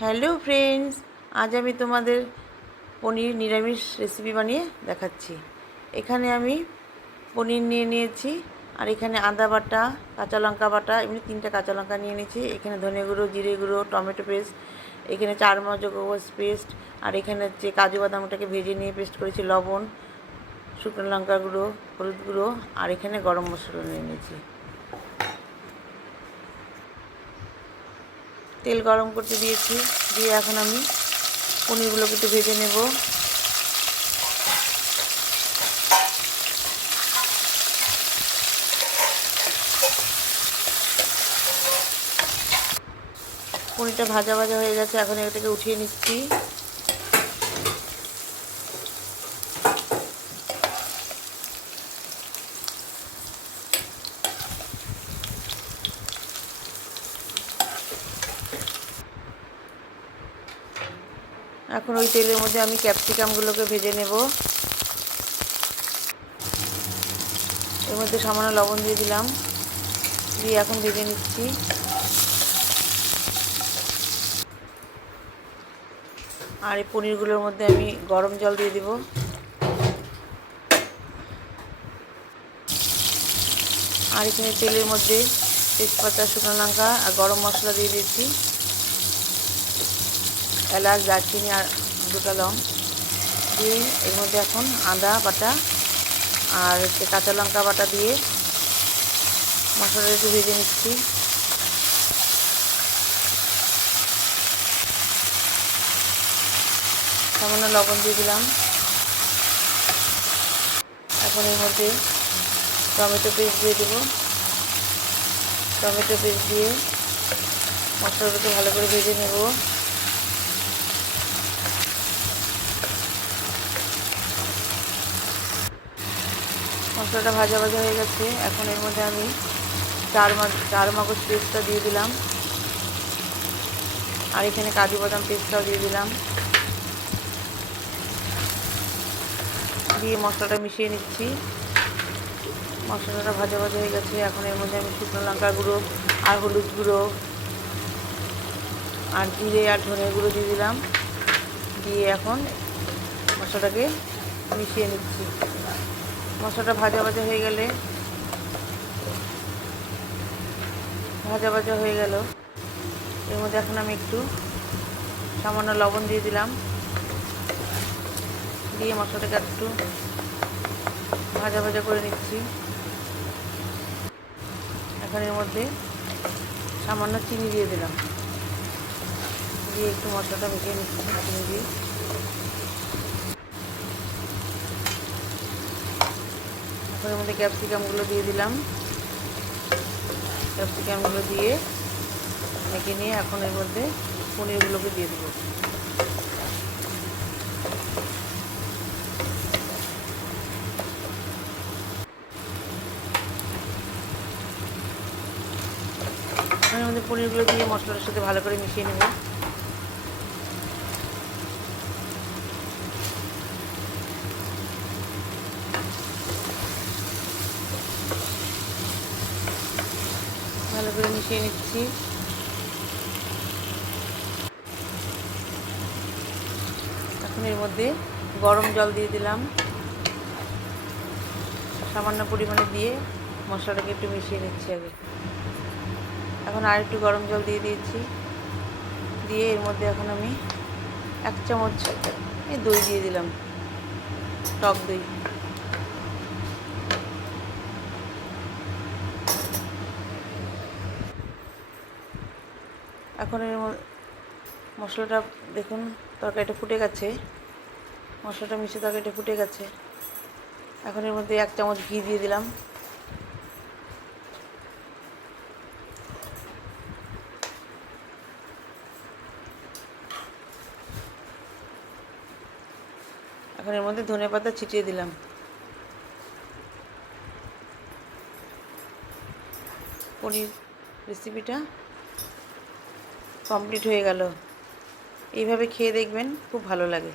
Hello friends, আজ আমি তোমাদের পনির নিরামিষ রেসিপি বানিয়ে দেখাচ্ছি। এখানে আমি পনির নিয়ে নিয়েছি, আর এখানে আদা বাটা, কাঁচা লঙ্কা বাটা, এমনি 3টা কাঁচা লঙ্কা নিয়ে নিয়েছি। এখানে ধনে গুঁড়ো, জিরে গুঁড়ো, টমেটো পেস্ট, এখানে 4 মগজ পেস্ট, আর এখানে হচ্ছে কাজু বাদামটাকে ভেজে নিয়ে পেস্ট করেছি, লবণ, শুকনো লঙ্কা গুঁড়ো, হলুদ গুঁড়ো, আর এখানে গরম মশলা নিয়ে নিয়েছি। তেল গরম করতে দিয়েছি, দিয়ে এখন আমি পনিরগুলোকে একটু ভেজে নেব। পনিরটা ভাজা ভাজা হয়ে গেছে, এখন এটাকে উঠিয়ে নিচ্ছি। এখন ওই তেলের মধ্যে আমি ক্যাপসিকামগুলোকে ভেজে নেব। এর মধ্যে সামান্য লবণ দিয়ে দিলাম, দিয়ে এখন ভেজে নিচ্ছি। আর এই পনিরগুলোর মধ্যে আমি গরম জল দিয়ে দেব। আর এখানে তেলের মধ্যে তেজপাতা, শুকনো লঙ্কা আর গরম মশলা দিয়ে দিয়েছি, এলাচ, দারচিনি আর 2টা লং দিয়ে এর মধ্যে এখন আদা বাটা আর কাঁচা লঙ্কা বাটা দিয়ে মশলাটা একটু ভেজে নিচ্ছি। সামান্য লবণ দিয়ে দিলাম। এখন এর মধ্যে টমেটো পেস্ট দিয়ে দেবো। টমেটো পেস্ট দিয়ে মশলাটাকে ভালো করে ভেজে নেব। মশলাটা ভাজা ভাজা হয়ে গেছে, এখন এর মধ্যে আমি চার মগজ পেস্টটা দিয়ে দিলাম, আর এখানে কাজু বাদাম পেস্টটাও দিয়ে দিলাম, দিয়ে মশলাটা মিশিয়ে নিচ্ছি। মশলাটা ভাজা ভাজা হয়ে গেছে, এখন এর মধ্যে আমি শুকনো লঙ্কার গুঁড়ো আর হলুদ গুঁড়ো আর জিরে আর ধনে গুঁড়ো দিয়ে দিলাম, দিয়ে এখন মশলাটাকে মিশিয়ে নিচ্ছি। মশলাটা ভাজা ভাজা হয়ে গেল, এর মধ্যে এখন আমি একটু সামান্য লবণ দিয়ে দিলাম, দিয়ে মশলাটাকে একটু ভাজা ভাজা করে নিচ্ছি। এখন এর মধ্যে সামান্য চিনি দিয়ে দিলাম, দিয়ে একটু মশলাটা মিশিয়ে নিচ্ছি চিনি দিয়ে। এখন এর মধ্যে ক্যাপসিকামগুলো দিয়ে দিলাম, ক্যাপসিকামগুলো দিয়ে মেখে নিয়ে এখন এর মধ্যে পনিরগুলোকে দিয়ে দেবো। এর মধ্যে পনিরগুলো দিয়ে মশলাটার সাথে ভালো করে মিশিয়ে নেব। ভালো করে মিশিয়ে নিচ্ছি। এখন এর মধ্যে গরম জল দিয়ে দিলাম, সামান্য পরিমাণে দিয়ে মশলাটাকে একটু মিশিয়ে নিচ্ছি আগে। এখন আর একটু গরম জল দিয়ে দিয়েছি, দিয়ে এর মধ্যে এখন আমি 1 চামচ দই দিয়ে দিলাম, টক দই। এখন এর মশলাটা দেখুন, তরকারিটা ফুটে গেছে, মশলাটা মিশে তরকারিটা ফুটে গেছে। এখন এর মধ্যে 1 চামচ ঘি দিয়ে দিলাম, এখন এর মধ্যে ধনেপাতা ছিটিয়ে দিলাম। পনির রেসিপিটা কমপ্লিট হয়ে গেল। এইভাবে খেয়ে দেখবেন, খুব ভালো লাগে।